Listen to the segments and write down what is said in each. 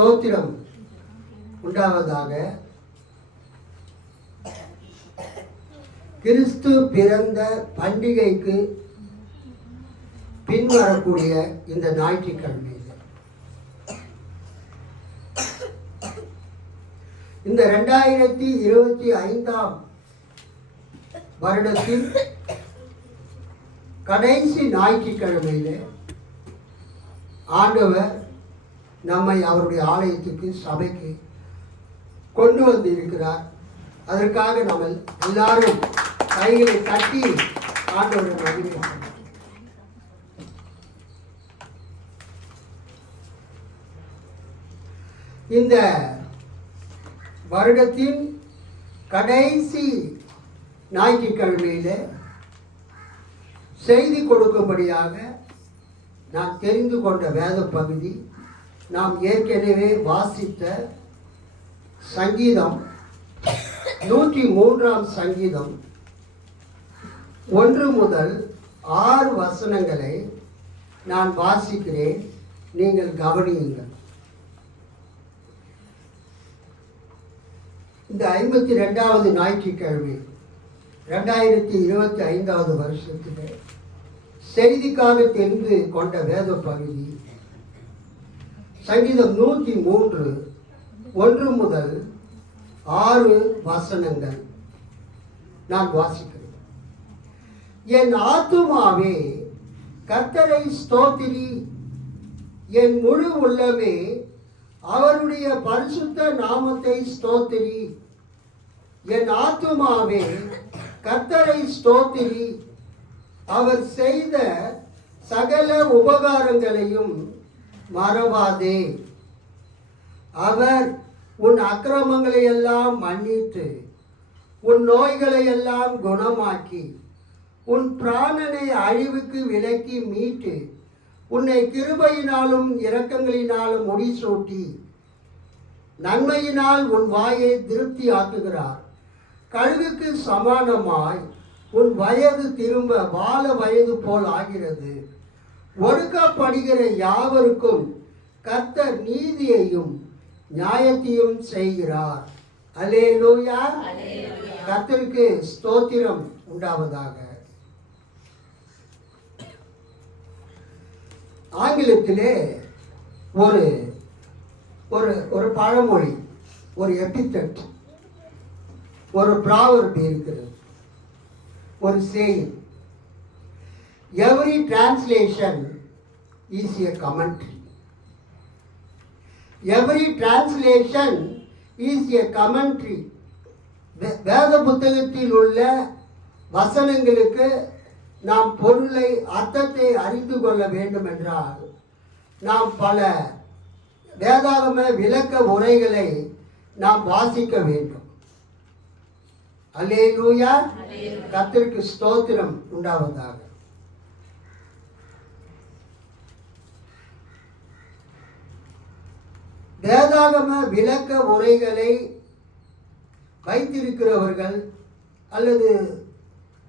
ஸ்தோத்திரம் உண்டாவதாக. கிறிஸ்து பிறந்த பண்டிகைக்கு பின்வரக்கூடிய இந்த ஞாயிற்றுக்கிழமை இந்த ரெண்டாயிரத்தி இருபத்தி ஐந்தாம் வருடத்தில் கடைசி ஞாயிற்றுக்கிழமையில் ஆண்டவர் நம்மை அவருடைய ஆலயத்துக்கு சபைக்கு கொண்டு வந்து இருக்கிறார். அதற்காக நம்ம எல்லாரும் கைகளை தட்டி ஆண்டவரை மகிழ்கிறோம் இந்த வருடத்தின் கடைசி ஞாயிற்றுக்கிழமையில் செய்தி கொடுக்கும்படியாக நான் தெரிந்து கொண்ட வேத பகுதி நாம் ஏற்கனவே வாசித்த சங்கீதம் நூற்றி மூன்றாம் சங்கீதம் ஒன்று முதல் ஆறு வசனங்களை நான் வாசிக்கிறேன். நீங்கள் கவனியுங்கள். இந்த ஐம்பத்தி ரெண்டாவது ஞாயிற்றுக்கிழமை ரெண்டாயிரத்தி இருபத்தி ஐந்தாவது வருஷத்தில் செய்திக்காக தெரிந்து கொண்ட வேத பகுதி சங்கீதம் நூற்றி மூன்று ஒன்று முதல் ஆறு வசனங்கள். நான் வாசிக்கிறேன். என் ஆத்துமாவே கத்தரை ஸ்தோத்திரி. என் முழு உள்ளமே அவருடைய பரிசுத்த நாமத்தை ஸ்தோத்திரி. என் ஆத்துமாவே கத்தரை ஸ்தோத்திரி. அவர் செய்த சகல உபகாரங்களையும் மறவாதே. அவர் உன் அக்கிரமங்களை எல்லாம் மன்னித்து உன் நோய்களை எல்லாம் குணமாக்கி உன் பிராணனை அழிவுக்கு விலக்கி மீட்டு உன்னை கிருபையினாலும் இரக்கங்களினாலும் முடிசூட்டி நன்மையினால் உன் வாயை திருப்தி ஆக்குகிறார் கழுகுக்கு சமானமாய் உன் வயது திரும்ப வாழ வயது போல் ஆகிறது. ஒடுக்கப்படுகிற யாவருக்கும் கர்த்தர் நீதியையும் நியாயத்தையும் செய்கிறார். அல்லேலூயா. கர்த்தருக்கு ஸ்தோத்திரம் உண்டாவதாக. ஆங்கிலத்திலே ஒரு ஒரு ஒரு பழமொழி ஒரு எபித்தட் ஒரு ப்ராவர்ப் இருக்கிறது. ஒரு saying every translation is a commentary every translation is a commentary வேத புத்தகத்தில் உள்ள வசனங்களுக்கு நாம் பொருளை அர்த்தத்தை அறிந்து கொள்ள வேண்டும் என்றால் நாம் பல வேதாகம விளக்க உரைகளை நாம் வாசிக்க வேண்டும் அல்லேலூயா கர்த்தருக்கு ஸ்தோத்திரம் உண்டாவதாக வேதாகம விளக்க உரைகளை வைத்திருக்கிறவர்கள் அல்லது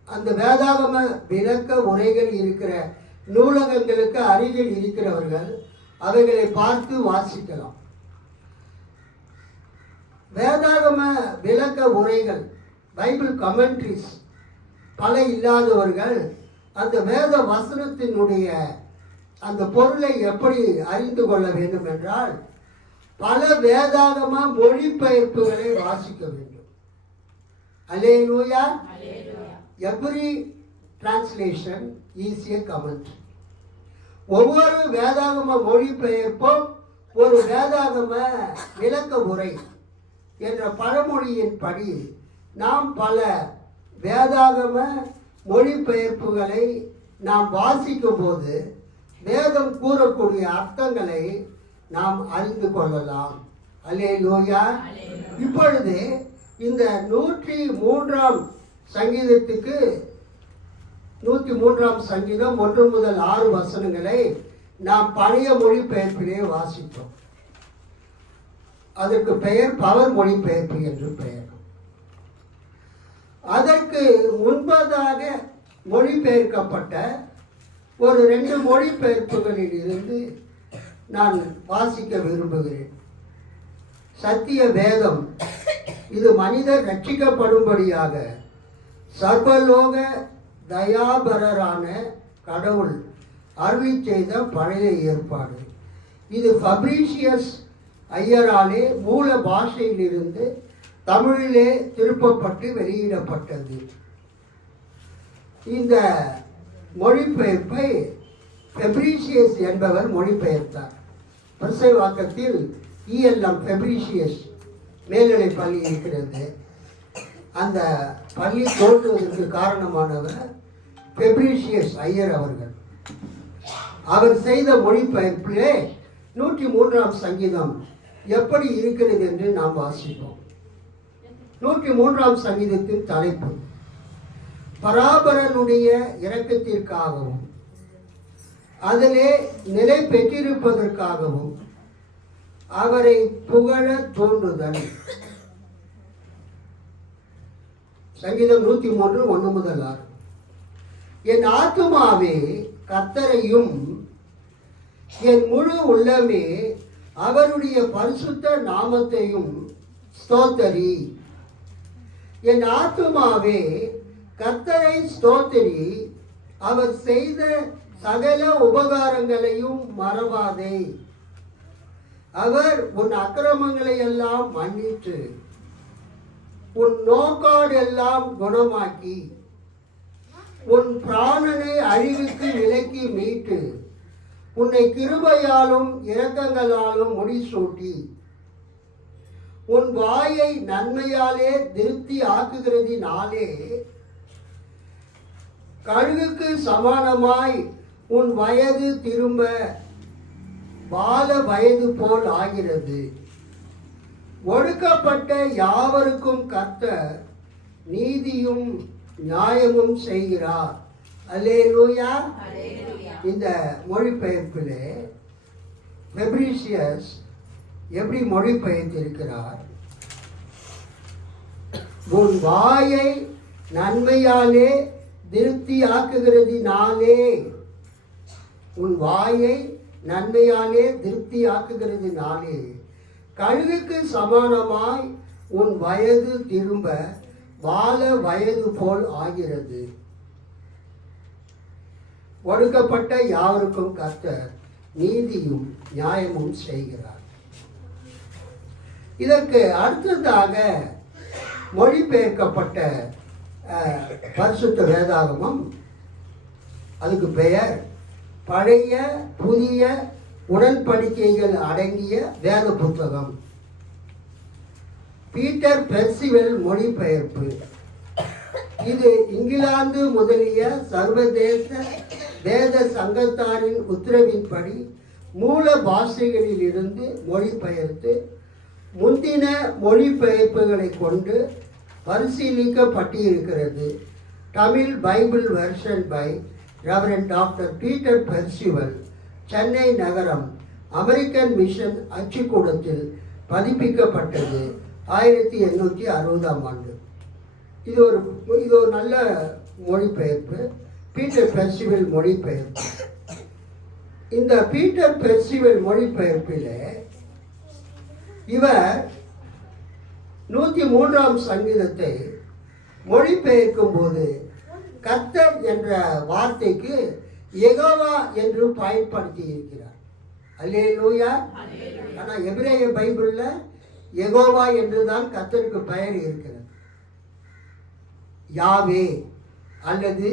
அந்த வேதாகம விளக்க உரைகள் இருக்கிற நூலகங்களுக்கு அருகில் இருக்கிறவர்கள் அவைகளை பார்த்து வாசிக்கலாம். வேதாகம விளக்க உரைகள் பைபிள் கமெண்ட்ரிஸ் பல இல்லாதவர்கள் அந்த வேத வசனத்தினுடைய அந்த பொருளை எப்படி அறிந்து கொள்ள வேண்டும் என்றால் பல வேதாகம மொழிபெயர்ப்புகளை வாசிக்க வேண்டும். அல்லேலூயா. Every translation is a comment ஒவ்வொரு வேதாகம மொழிபெயர்ப்பும் ஒரு வேதாகம விளக்க உரை என்ற பழமொழியின்படி நாம் பல வேதாகம மொழிபெயர்ப்புகளை நாம் வாசிக்கும் போது வேதம் கூறக்கூடிய அர்த்தங்களை நாம் அறிந்து கொள்ளலாம். அல்லே லோயா இப்பொழுது இந்த நூற்றி மூன்றாம் சங்கீதத்துக்கு நூற்றி மூன்றாம் சங்கீதம் ஒன்று முதல் ஆறு வசனங்களை நாம் பழைய மொழிபெயர்ப்பிலே வாசித்தோம். அதற்கு பெயர் பவர் மொழிபெயர்ப்பு என்று பெயர். அதற்கு முன்பதாக மொழிபெயர்க்கப்பட்ட ஒரு ரெண்டு மொழிபெயர்ப்புகளில் இருந்து நான் வாசிக்க விரும்புகிறேன். சத்திய வேதம் இது மனிதர் ரட்சிக்கப்படும்படியாக சர்வலோக தயாபரரான கடவுள் அருளி செய்த பழைய ஏற்பாடு. இது ஃபப்ரீஷியஸ் ஐயராலே மூல பாஷையிலிருந்து தமிழிலே திருப்பப்பட்டு வெளியிடப்பட்டது. இந்த மொழிபெயர்ப்பை ஃபெப்ரீஷியஸ் என்பவர் மொழிபெயர்த்தார். பரிசைவாக்கத்தில் இஎல்எம் ஃபெப்ரிஷியஸ் மேல்நிலை பள்ளி இருக்கிறது. அந்த பள்ளி தோன்றுவதற்கு காரணமானவர் ஃபெப்ரிஷியஸ் ஐயர் அவர்கள். அவர் செய்த மொழிபெயர்ப்பிலே நூற்றி மூன்றாம் சங்கீதம் எப்படி இருக்கிறது என்று நாம் வாசிப்போம். நூற்றி மூன்றாம் சங்கீதத்தின் தலைப்பு பராபரனுடைய இரக்கத்திற்காகவும் அதிலே நிலை பெற்றிருப்பதற்காகவும் அவரை புகழ தோன்றுதல். சங்கீதம் நூற்றி மூன்று ஒன்று முதல் ஆறு. என் ஆத்மாவே கத்தரையும் என் முழு உள்ளமே அவருடைய பரிசுத்த நாமத்தையும் ஸ்தோத்தரி. என் ஆத்துமாவே கத்தரை ஸ்தோத்தரி அவர் செய்த சகல உபகாரங்களையும் மறவாதே. அவர் உன் அக்கிரமங்களை எல்லாம் மன்னித்து உன் நோக்காடு எல்லாம் குணமாக்கி உன் பிராணனை அழிவுக்கு விலக்கி மீட்டு உன்னை கிருபையாலும் இரக்கங்களாலும் முடிசூட்டி உன் வாயை நன்மையாலே திருப்தி ஆக்குகிறதினாலே கழுகுக்கு சமானமாய் உன் வயது திரும்ப பால வயது போல் ஆகிறது. ஒடுக்கப்பட்ட யாவருக்கும் கர்த்தர் நீதியும் நியாயமும் செய்கிறார். அல்லேலூயா. இந்த மொழிபெயர்ப்பிலே ஃபெப்ரிஷியஸ் எப்படி மொழிபெயர்த்திருக்கிறார்? உன் வாயை நன்மையாலே திருப்தி ஆக்குகிறதினாலே உன் வாயை நன்மையாலே திருப்தி ஆக்குகிறதினாலே கழுகுக்கு சமானமாய் உன் வயது திரும்ப வாழ வயது போல் ஆகிறது. ஒடுக்கப்பட்ட யாவருக்கும் கர்த்தர் நீதியும் நியாயமும் செய்கிறார். இதற்கு அடுத்ததாக மொழிபெயர்க்கப்பட்ட பரிசுத்த வேதாகமம் அதுக்கு பெயர் பழைய புதிய உடன்படிக்கைகள் அடங்கிய வேத புத்தகம். பீட்டர் பெர்சிவெல் மொழிபெயர்ப்பு. இது இங்கிலாந்து முதலிய சர்வதேச வேத சங்கத்தாரின் உத்தரவின்படி மூல பாஷைகளில் இருந்து மொழிபெயர்த்து முந்தின மொழிபெயர்ப்புகளை கொண்டு பரிசீலிக்கப்பட்டிருக்கிறது. Tamil bible version by reverend doctor Peter Percival Chennai நகரம் அமெரிக்கன் மிஷன் அச்சுக்கூடத்தில் பதிப்பிக்கப்பட்டது ஆயிரத்தி எண்ணூற்றி அறுபதாம் ஆண்டு. இது ஒரு இது ஒரு நல்ல மொழிபெயர்ப்பு. பீட்டர் பெர்சிவல் மொழிபெயர்ப்பு. இந்த பீட்டர் பெர்சிவல் மொழிபெயர்ப்பில் இவர் நூற்றி மூன்றாம் சங்கீதத்தை மொழிபெயர்க்கும் போது கர்த்தர் என்ற வார்த்தைக்கு எகோவா என்று பயன்படுத்தி இருக்கிறார். அல்லே லூயா ஆனால் எபிரேய பைபிளில் எகோவா என்று தான் கர்த்தருக்கு பெயர் இருக்கிறது. யாவே அல்லது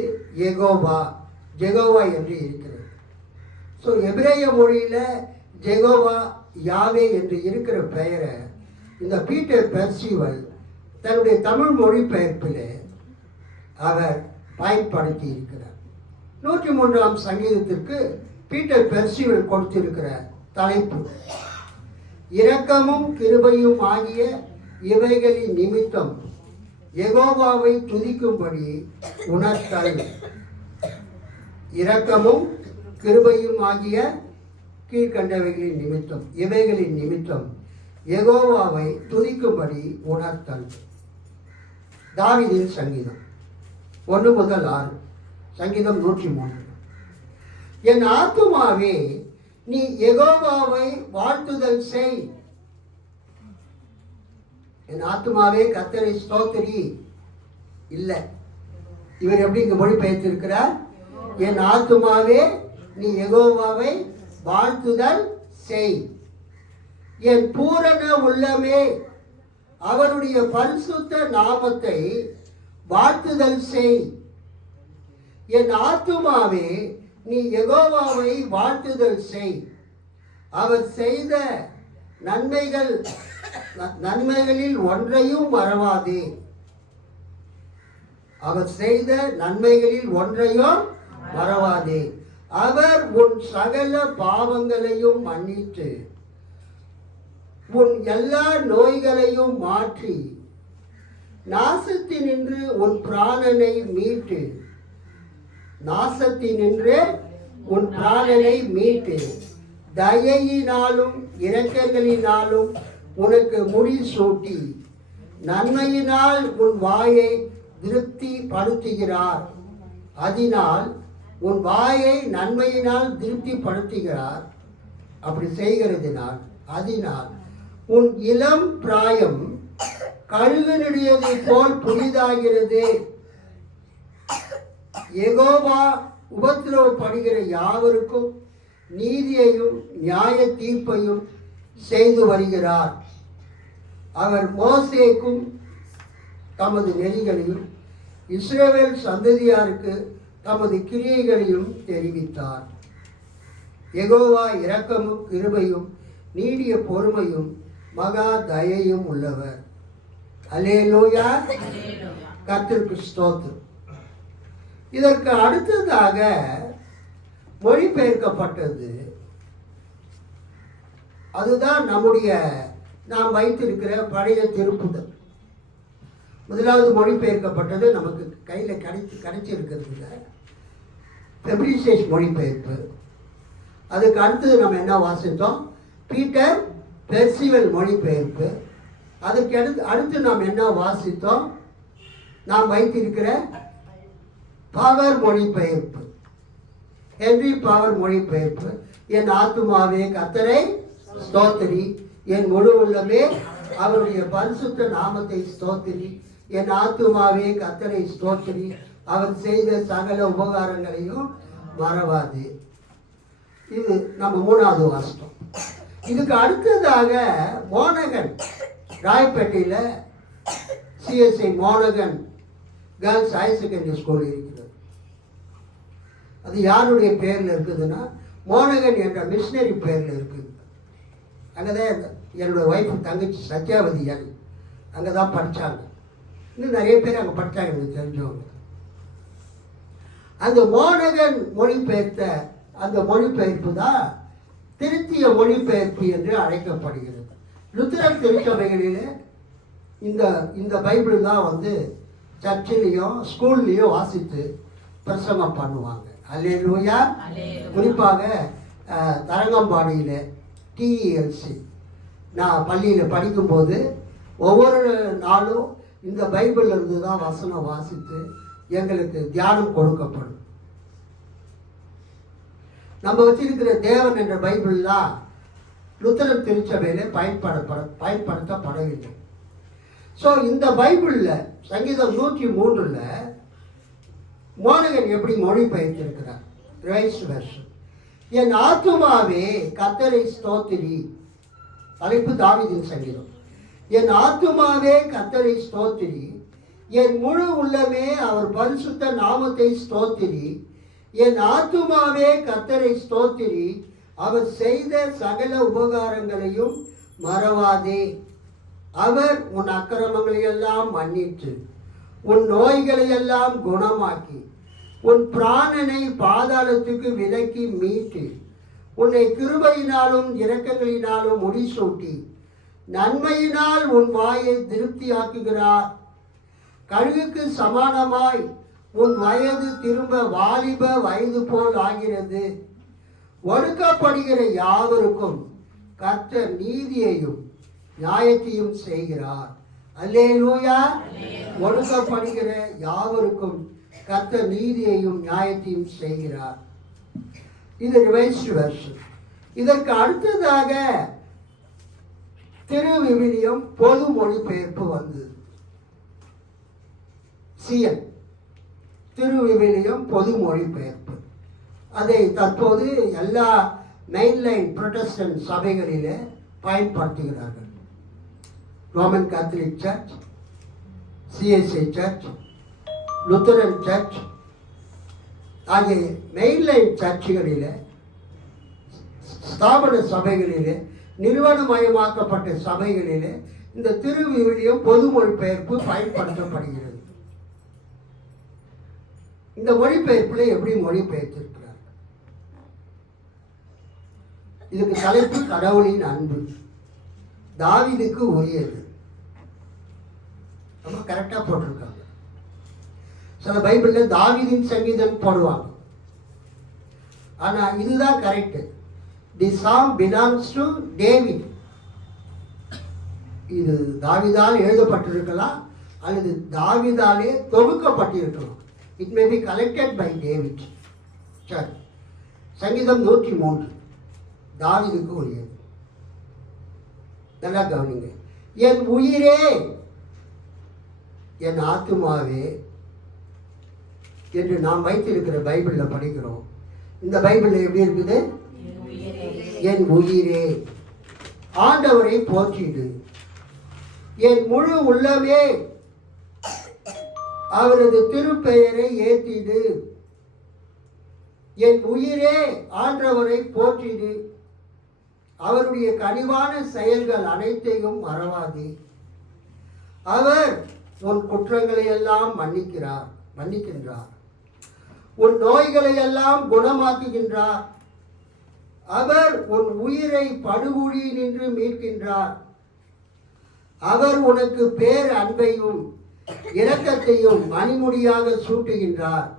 எகோவா ஜெகோவா என்று இருக்கிறது. ஸோ எபிரேய மொழியில் ஜெகோவா யாவே என்று இருக்கிற பெயரை இந்த பீட்டர் பெர்சிவல் தன்னுடைய தமிழ் மொழிபெயர்ப்பில் அவர் பயன்படுத்தி இருக்கிறார். நூற்றி மூன்றாம் சங்கீதத்திற்கு பீட்டர் பெர்சிவல் கொடுத்திருக்கிற தலைப்பு. இரக்கமும் கிருபையும் ஆகிய இவைகளின் நிமித்தம் யெகோவாவை துதிக்கும்படி உணர்த்தல் இரக்கமும் கிருபையும் ஆகிய கீழ்கண்டவைகளின் நிமித்தம் இவைகளின் நிமித்தம் எகோவாவை துதிக்கும்படி உணர்த்தல். தாவிதின் சங்கீதம். ஒன்று முதல் ஆறு. சங்கீதம் நூற்றி மூன்று. என் ஆத்துமாவே நீ எகோவாவை வாழ்த்துதல் செய். என் ஆத்துமாவே கத்தரை ஸ்தோத்திரி. இல்லை. இவர் எப்படி இங்க மொழிபெயர்த்திருக்கிறார்? என் ஆத்துமாவே நீ எகோவாவை வாழ்த்துதல் செய். என் பூரண உள்ளமே அவருடைய பரிசுத்த நாமத்தை வாழ்த்துதல் செய். என் ஆத்துமாவே நீ எகோவாவை வாழ்த்துதல் செய். அவர் செய்த நன்மைகள் ந- நன்மைகளில் ஒன்றையும் மறவாதே. அவர் செய்த நன்மைகளில் ஒன்றையும் மறவாதே. அவர் உன் சகல பாவங்களையும் மன்னித்து உன் எல்லா நோய்களையும் மாற்றி நாசத்தினின்று உன் பிராணனை மீட்டு. நாசத்தினின்று உன் பிராணனை மீட்டு. தயையினாலும் இரக்கங்களினாலும் உனக்கு முடி சூட்டி. நன்மையினால் உன் வாயை திருப்தி படுத்துகிறார் அதனால் உன் வாயை நன்மையினால் திருப்தி படுத்துகிறார் அப்படி செய்கிறதினால் அதனால் உன் இளம் பிராயம் கழுகனுடையதை போல் புதிதாகிறது. எகோவா உபத்திரவப்படுகிற யாவருக்கும் நீதியையும் நியாய தீர்ப்பையும் செய்து வருகிறார். அவர் மோசேக்கும் தமது நெறிகளையும் இஸ்ரேவேல் சந்ததியாருக்கு தமது கிரியைகளையும் தெரிவித்தார். எகோவா இரக்கமும் கிருபையும் நீடிய பொறுமையும் மகா தயையும் உள்ளவர். அலேலோயா கர்த்தருக்கு ஸ்தோத்திரம். இதற்கு அடுத்ததாக மொழிபெயர்க்கப்பட்டது. அதுதான் நம்முடைய நாம் வைத்திருக்கிற பழைய திருப்புதல். முதலாவது மொழிபெயர்க்கப்பட்டது நமக்கு கையில் கிடைச்சி கிடைச்சிருக்கிறதுல. ஃபெப்ரிசேஷ் மொழிபெயர்ப்பு. அதுக்கு அடுத்தது நம்ம என்ன வாசித்தோம்? பீட்டர் பெர்சிவல் மொழிபெயர்ப்பு. அதுக்கு அடுத்து அடுத்து நாம் என்ன வாசித்தோம்? நாம் வைத்திருக்கிற பவர் மொழிபெயர்ப்பு. ஹென்றி பவர் மொழிபெயர்ப்பு. என் ஆத்துமாவே கத்தரை ஸ்தோத்திரி. என் முழு உள்ளமே அவருடைய பரிசுத்த நாமத்தை ஸ்தோத்திரி. என் ஆத்துமாவே கத்தரை ஸ்தோத்திரி. அவர் செய்த சகல உபகாரங்களையும் மறவாது. இது நம்ம மூணாவது வாசம் இதுக்கு அடுத்ததாக போனகன் ராயப்பேட்டையில் சிஎஸ்ஐ மோனகன் கேர்ள்ஸ் ஹையர் செகண்டரி ஸ்கூல் இருக்கிறது. அது யாருடைய பேரில் இருக்குதுன்னா மோனகன் என்ற மிஷினரி பேரில் இருக்குது அங்கே தான் என்னோடய ஒய்ஃப் தங்கச்சி சத்யாவதியன் அங்கே தான் படித்தாங்க இன்னும் நிறைய பேர் அங்கே படித்தாங்க எனக்கு தெரிஞ்சவங்க. அந்த மோனகன் மொழிபெயர்த்த அந்த மொழிபெயர்ப்பு தான் திருத்திய மொழிபெயர்ப்பு என்று அழைக்கப்படுகிறது. லுத்திரன் திருச்சபைகளிலே இந்த இந்த பைபிள் தான் வந்து சர்ச்சிலையும் ஸ்கூல்லையும் வாசித்து பிரசங்கம் பண்ணுவாங்க. அல்லேலூயா. குறிப்பாக தரங்கம்பாடியில் டிஇஎல்சி நான் பள்ளியில் படிக்கும்போது ஒவ்வொரு நாளும் இந்த பைபிள்ல இருந்து தான் வசனம் வாசித்து எங்களுக்கு தியானம் கொடுக்கப்படும். நம்ம வச்சிருக்கிற தேவன் என்ற பைபிள்லாம் லுத்தரன் திருச்சபையிலே பயன்படப்பட பயன்படுத்தப்படவில்லை. ஸோ இந்த பைபிளில் சங்கீதம் நூற்றி மூன்றில் மோனகன் எப்படி மொழிபெயர்த்திருக்கிறார்? ரைஸ் வெர்ஷன் என் ஆத்துமாவே கத்தரை ஸ்தோத்திரி. தலைப்பு தாவிதின் சங்கீதம். என் ஆத்துமாவே கத்தரை ஸ்தோத்திரி. என் முழு உள்ளமே அவர் பரிசுத்த நாமத்தை ஸ்தோத்திரி. என் ஆத்துமாவே கத்தரை ஸ்தோத்திரி. அவர் செய்த சகல உபகாரங்களையும் மறவாதே. அவர் உன் அக்கிரமங்களை எல்லாம் மன்னித்து உன் நோய்களை எல்லாம் குணமாக்கி உன் பிராணனை பாதாளத்துக்கு விலக்கி மீட்டு உன்னை கிருபையினாலும் இரக்கங்களினாலும் முடிசூட்டி நன்மையினால் உன் வாயை திருப்தியாக்குகிறார். கழுகுக்கு சமானமாய் உன் வயது திரும்ப வாலிப வயது போல் ஆகிறது. ஒடுக்கப்படுகிற யாவருக்கும் கர்த்தர் நீதியையும் நியாயத்தையும் செய்கிறார். அல்லேலூயா. ஒடுக்கப்படுகிற யாவருக்கும் கர்த்தர் நீதியையும் நியாயத்தையும் செய்கிறார். இது ரிவைஸ்டு வெர்ஷன். இதற்கு அடுத்ததாக திரு விவிலியம் பொது மொழிபெயர்ப்பு வந்தது. சிஎன் திரு விவிலியம் பொது மொழிபெயர்ப்பு. அதை தற்போது எல்லா மெயின்லைன் புரொட்டஸ்டன்ட் சபைகளிலே பயன்படுத்துகிறார்கள். Roman Catholic church CSI church Lutheran church ஆகிய மெயின்லைன் சர்ச்சுகளில் ஸ்தாபன சபைகளிலே நிறுவனமயமாக்கப்பட்ட சபைகளிலே இந்த திருவிவிலியம் பொது மொழிபெயர்ப்பு பயன்படுத்தப்படுகிறது. இந்த மொழிபெயர்ப்பில் எப்படி மொழிபெயர்த்திருக்கிறார் இதுக்கு தலைப்பு கடவுளின் அன்பு. தாவிதுக்கு உரியது. ரொம்ப கரெக்டாக போட்டிருக்காங்க. சில பைபிளில் தாவிதின் சங்கீதம் போடுவாங்க. ஆனால் இதுதான் correct the song belongs to David இது தாவிதால் எழுதப்பட்டிருக்கலாம் அல்லது தாவிதாலே தொகுக்கப்பட்டிருக்கலாம். It may be collected by David சரி. சங்கீதம் நூற்றி மூன்று. தாவிதுக்கு உரியது நல்லா கவனிங்க. என் உயிரே என் ஆத்துமாவே என்று நாம் வைத்திருக்கிற பைபிளில் படிக்கிறோம். இந்த பைபிளில் எப்படி இருக்குது? என் உயிரே. ஆண்டவரை போற்றிடு. என் முழு உள்ளமே அவரது திருப்பெயரை ஏற்றிடு. என் உயிரே ஆண்டவரை போற்றிடு. அவருடைய கனிவான செயல்கள் அனைத்தையும் மறவாதே. அவர் உன் குற்றங்களை எல்லாம் மன்னிக்கிறார் மன்னிக்கின்றார். உன் நோய்களை எல்லாம் குணமாக்குகின்றார். அவர் உன் உயிரை படுகுழி நின்று மீட்கின்றார். அவர் உனக்கு பேர் அன்பையும் இரக்கத்தையும் மணிமுடியாக சூட்டுகின்றார்.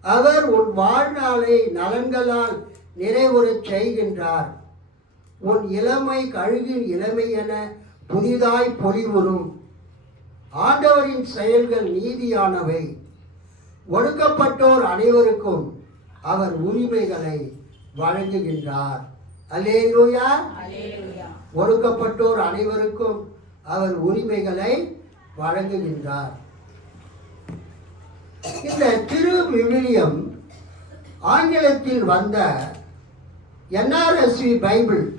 அவர் உன் வாழ்நாளை நலன்களால் நிறைவுறச் செய்கின்றார். உன் இளமை கழுகின் இளமை என புதிதாய் பொலிவுறும் ஆண்டவரின் செயல்கள் நீதியானவை. ஒடுக்கப்பட்டோர் அனைவருக்கும் அவர் உரிமைகளை வழங்குகின்றார். அல்லேலூயா. ஒடுக்கப்பட்டோர் அனைவருக்கும் அவர் உரிமைகளை வழங்குகின்றார். இந்த திரு விவிலியம் ஆங்கிலத்தில் வந்த என்ஆர்எஸ்வி பைபிள்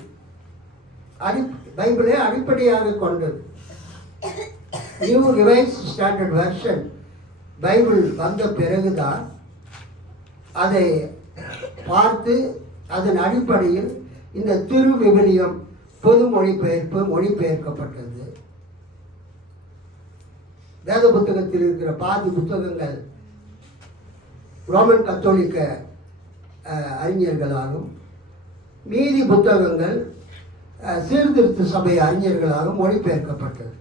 அடி பைபிளை அடிப்படையாக கொண்டது. New revise standard version bible வந்த பிறகுதான் அதை பார்த்து அதன் அடிப்படையில் இந்த திரு விவிலியம் பொது மொழிபெயர்ப்பு மொழிபெயர்க்கப்பட்டது. வேத புத்தகத்தில் இருக்கிற பாதி புத்தகங்கள் ரோமன் கத்தோலிக்க அறிஞர்களாலும் மீதி புத்தகங்கள் சீர்திருத்த சபை அறிஞர்களாலும் மொழிபெயர்க்கப்பட்டது.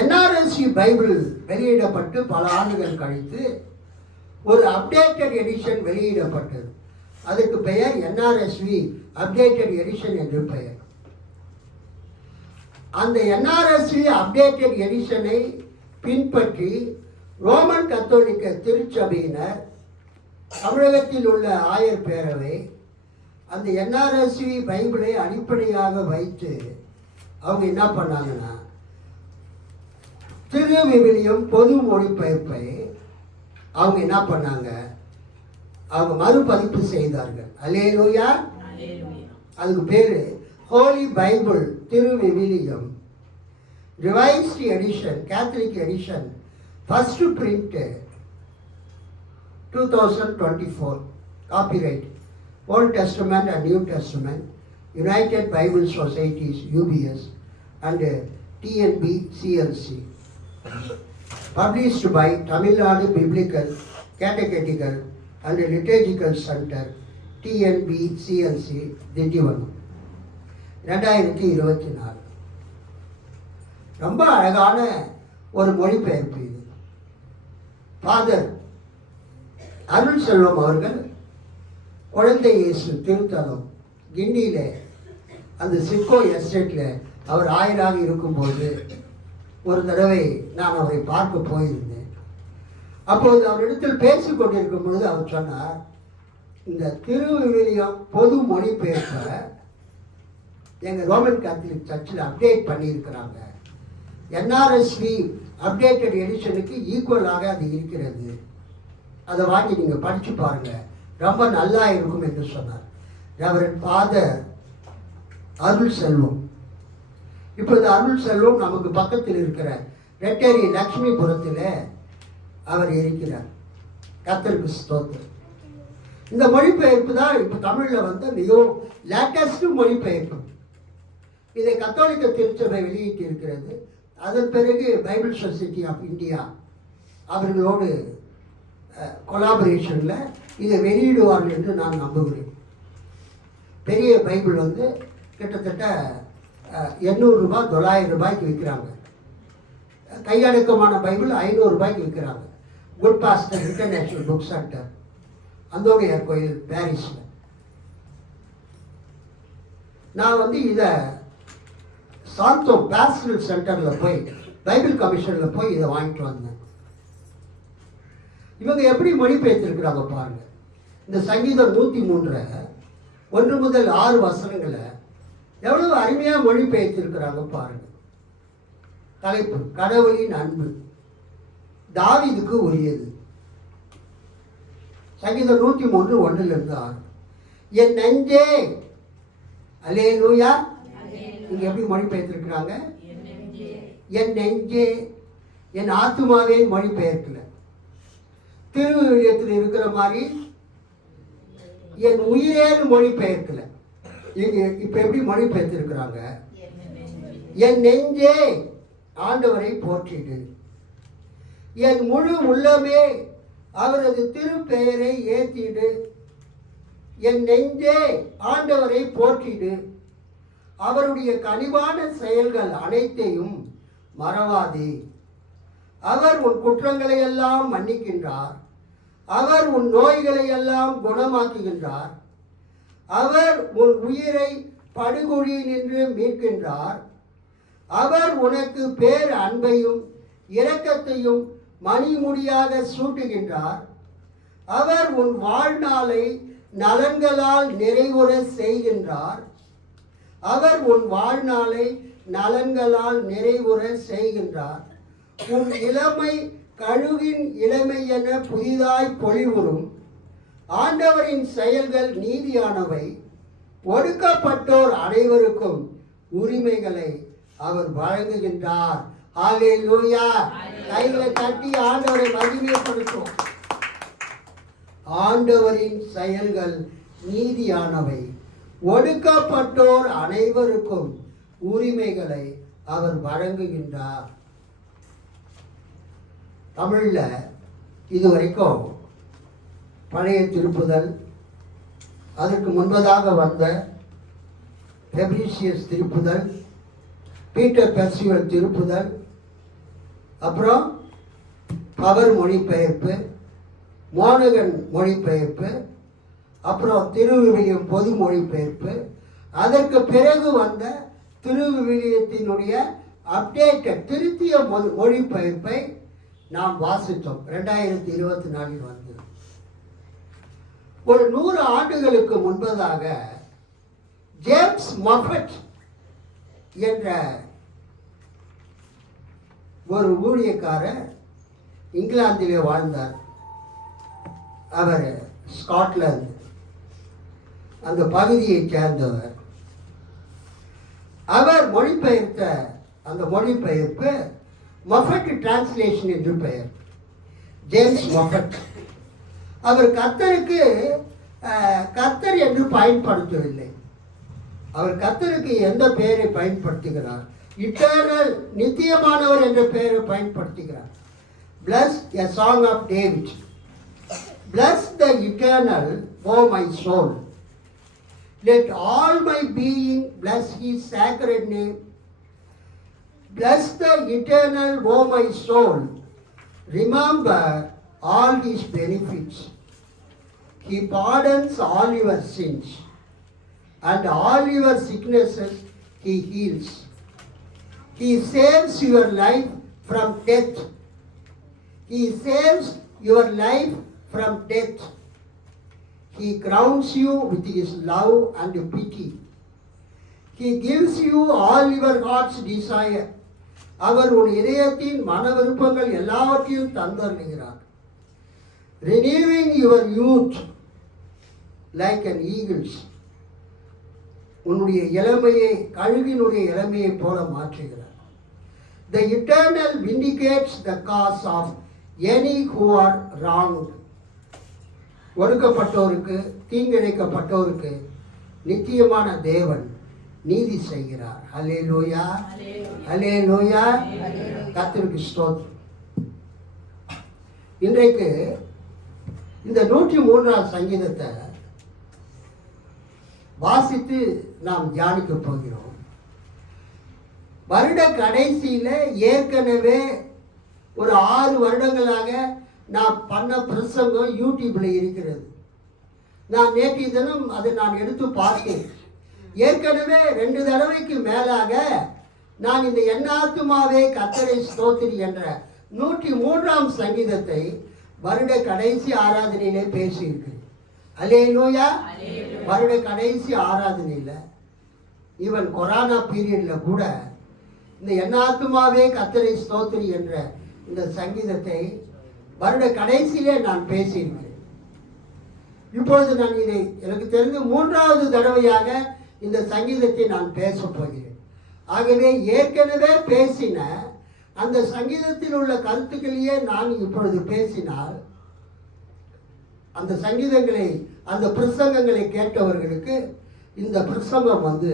என்ஆர்எஸ்சி பைபிள் வெளியிடப்பட்டு பல ஆண்டுகள் கழித்து ஒரு அப்டேட்டட் எடிஷன் வெளியிடப்பட்டது. அதுக்கு பெயர் என்ஆர்எஸ்வி அப்டேட்டட் எடிஷன் என்று பெயர். அந்த என்ஆர்எஸ்வி அப்டேட்டட் எடிஷனை பின்பற்றி ரோமன் கத்தோலிக்க திருச்சபையினர் தமிழகத்தில் உள்ள ஆயர் பேரவை அந்த என்ஆர்எஸ்வி பைபிளை அடிப்படையாக வைத்து அவங்க என்ன பண்ணாங்கன்னா திரு விவிலியம் பொது மொழிபெயர்ப்பை அவங்க என்ன பண்ணாங்க? அவங்க மறுபதிப்பு செய்தார்கள். அல்லேலூயா. அதுக்கு பேரு ஹோலி பைபிள் திரு விவிலியம் revised edition Catholic edition first print two thousand twenty four copyright old testament and new testament united bible societies UBS and TNB CLC published by Tamil Nadu biblical catechetical Catechetical and centre TNB CLC CLC Tindivanam ரெண்டாயிரத்தி இருபத்தி நாலு. ரொம்ப அழகான ஒரு மொழிபெயர்ப்பு இது. Father Arul செல்வம் அவர்கள் குழந்தை இயேசு திருத்தலம் கிண்டியில் அந்த சிக்கோ எஸ்டேட்டில் அவர் ஆயராக இருக்கும்போது ஒரு தடவை நான் அவரை பார்க்க போயிருந்தேன். அப்போது அவரிடத்தில் பேசி கொண்டிருக்கும் பொழுது அவர் சொன்னார் இந்த திருவிவிலியம் பொது மொழிபெயர்ப்பை எங்கள் ரோமன் கேத்தலிக் சர்ச்சில் அப்டேட் பண்ணியிருக்கிறாங்க. என்ஆர்எஸ்வி அப்டேட்டட் எடிஷனுக்கு ஈக்குவலாக அது இருக்கிறது. அதை வாங்கி நீங்கள் படித்து பாருங்கள் ரொம்ப நல்லா இருக்கும் என்று சொன்னார். Reverend father Arul Selvam. இப்பொழுது அருள் செல்வம் நமக்கு பக்கத்தில் இருக்கிற ரெட்டேரி லக்ஷ்மிபுரத்தில் அவர் இருக்கிறார். கத்தருக்கு ஸ்தோத்திரம். இந்த மொழிபெயர்ப்பு தான் இப்போ தமிழில் வந்து மிகவும் லேட்டஸ்ட் மொழிபெயர்ப்பு. இதை கத்தோலிக்க திருச்சபை வெளியிட்டு இருக்கிறது அதன் பிறகு பைபிள் சொசைட்டி ஆஃப் இந்தியா அவர்களோடு கொலாபரேஷனில் இதை வெளியிடுவார்கள் என்று நான் நம்புகிறேன். பெரிய பைபிள் வந்து கிட்டத்தட்ட எண்ணூறுரூபா தொள்ளாயிரம் ரூபாய்க்கு விற்கிறாங்க கையடக்கமான பைபிள் ஐநூறு ரூபாய்க்கு விற்கிறாங்க good pastor international book centre அந்தோனியார் கோயில் பாரிஸில். நான் வந்து இதை சாந்தோ பேஸ்டல் சென்டரில் போய் பைபிள் கமிஷனில் போய் இதை வாங்கிட்டு வந்தேன். இவங்க எப்படி மொழிபெயர்த்திருக்கிறாங்க பாருங்கள் இந்த சங்கீதம் நூற்றி மூன்றை ஒன்று முதல் ஆறு வசனங்களை எவ்வளவு அருமையாக மொழிபெயர்த்திருக்கிறாங்க பாருங்க. தலைப்பு கடவுளின் அன்பு. தாவிதுக்கு உரியது. சங்கீதம் நூற்றி மூன்று ஒன்றிலிருந்து ஆறு. என் நெஞ்சே. அலே லூயா இங்க எப்படி மொழிபெயர்த்திருக்கிறாங்க? என் நெஞ்சே. என் ஆத்துமாவே மொழிபெயர்க்கல. திருவிழியத்தில் இருக்கிற மாதிரி என் உயிரேன்னு மொழிபெயர்க்கல. இங்க இப்ப எப்படி மொழிபெயர்த்திருக்கிறாங்க? என் நெஞ்சே ஆண்டவரை போற்றிடு. என் முழு உள்ளமே அவரது திருப்பெயரை ஏற்றிடு என் நெஞ்சே ஆண்டவரை போற்றிடு. அவருடைய கனிவான செயல்கள் அனைத்தையும் மறவாதே. அவர் உன் குற்றங்களை எல்லாம் மன்னிக்கின்றார். அவர் உன் நோய்களை எல்லாம் குணமாக்குகின்றார். அவர் உன் உயிரை படுகொழியில் நின்று மீட்கின்றார். அவர் உனக்கு பேர் அன்பையும் இரக்கத்தையும் மணிமுடியாக சூட்டுகின்றார். அவர் உன் வாழ்நாளை நலன்களால் நிறைவுற செய்கின்றார். அவர் உன் வாழ்நாளை நலன்களால் நிறைவுற செய்கின்றார். உன் இளமை கழுவின் இளமை என புதிதாய் பொழிவுறும். ஆண்டவரின் செயல்கள் நீதியானவை. ஒடுக்கப்பட்டோர் அனைவருக்கும் உரிமைகளை அவர் வழங்குகின்றார். ஹalleluya. கைகளை தட்டி ஆண்டவரை மகிமைப்படுத்தும் ஆண்டவரின் செயல்கள் நீதியானவை. ஒடுக்கப்பட்டோர் அனைவருக்கும் உரிமைகளை அவர் வழங்குகின்றார். தமிழில் இது வரைக்கும் பழைய திருப்புதல் அதற்கு முன்பதாக வந்த ஃபெப்ரிஷியஸ் திருப்புதல் பீட்டர் பெர்சிவல் திருப்புதல் அப்புறம் பவர் மொழிபெயர்ப்பு மோனகன் மொழிபெயர்ப்பு அப்புறம் திருவிவிலியம் பொது மொழிபெயர்ப்பு அதற்கு பிறகு வந்த திருவிவிலியத்தினுடைய அப்டேட்டட் திருத்திய மொழிபெயர்ப்பை நாம் வாசித்தோம். ரெண்டாயிரத்தி இருபத்தி நாலில் வந்து ஒரு நூறு ஆண்டுகளுக்கு முன்பதாக ஜேம்ஸ் மஃபட் என்ற ஒரு ஊழியக்காரர் இங்கிலாந்திலே வாழ்ந்தார். அவர் ஸ்காட்லாந்து அந்த பகுதியைச் சேர்ந்தவர். அவர் மொழிபெயர்த்த அந்த மொழிபெயர்ப்பு மொஃபட் டிரான்ஸ்லேஷன் என்று பெயர். ஜேம்ஸ் மொஃபட் அவர் கத்தருக்கு கத்தர் என்று பயன்படுத்தவில்லை. அவர் கர்த்தருக்கு எந்த பெயரை பயன்படுத்துகிறார்? இட்டர்னல் நித்தியமானவர் என்ற பெயரை பயன்படுத்துகிறார். Bless a song of David bless the eternal oh my soul let all my being bless he sacred name Bless the eternal, O my soul. Remember all his benefits. He pardons all your sins, and all your sicknesses he heals. He saves your life from death. He saves your life from death. He crowns you with his love and pity. He gives you all your heart's desire. அவர் உன் இதயத்தின் மன விருப்பங்கள் எல்லாவற்றையும் தந்தருகிறார் renewing your youth like an eagles உன்னுடைய இளமையை கழுவினுடைய இளமையைப் போல மாற்றுகிறார். The eternal vindicates the cause of any who are wrong ஒடுக்கப்பட்டோருக்கு தீங்கிழைக்கப்பட்டோருக்கு நித்தியமான தேவன். நீதி செய்கிறார். ஹலே லோயா ஹலே லோயா கத்திற்கு ஸ்தோத்திரம். இன்றைக்கு இந்த நூற்றி மூன்றாம் சங்கீதத்தை வாசித்து நாம் தியானிக்க போகிறோம். வருட கடைசியில் ஏற்கனவே ஒரு ஆறு வருடங்களாக நான் பண்ண பிரசங்கம் யூடியூப்ல இருக்கிறது. நான் நேற்றைய தினம் அதை நான் எடுத்து பார்த்தேன். ஏற்கனவே ரெண்டு தடவைக்கு மேலாக நான் இந்த எண்ணாத்துமாவே கத்தரை ஸ்தோத்திரி என்ற நூற்றி மூன்றாம் சங்கீதத்தை வருட கடைசி ஆராதனையிலே பேசியிருக்கிறேன். அலே நோயா வருட கடைசி ஆராதனையில் ஈவன் கொரோனா பீரியட்ல கூட இந்த எண்ணாத்துமாவே கத்தரை ஸ்தோத்திரி என்ற இந்த சங்கீதத்தை வருட கடைசியிலே நான் பேசியிருக்கிறேன். இப்பொழுது நான் இதை எனக்கு தெரிந்து மூன்றாவது தடவையாக இந்த சங்கீதத்தை நான் பேசப் போகிறேன். ஆகவே ஏற்கனவே பேசின அந்த சங்கீதத்தில் உள்ள கருத்துக்களையே நான் இப்பொழுது பேசினால் அந்த சங்கீதங்களை அந்த பிரசங்கங்களை கேட்டவர்களுக்கு இந்த பிரசங்கம் வந்து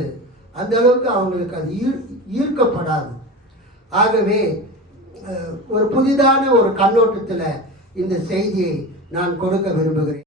அந்த அளவுக்கு அவங்களுக்கு அது ஈர் ஈர்க்கப்படாது. ஆகவே ஒரு புதிதான ஒரு கண்ணோட்டத்தில் இந்த செய்தியை நான் கொடுக்க விரும்புகிறேன்.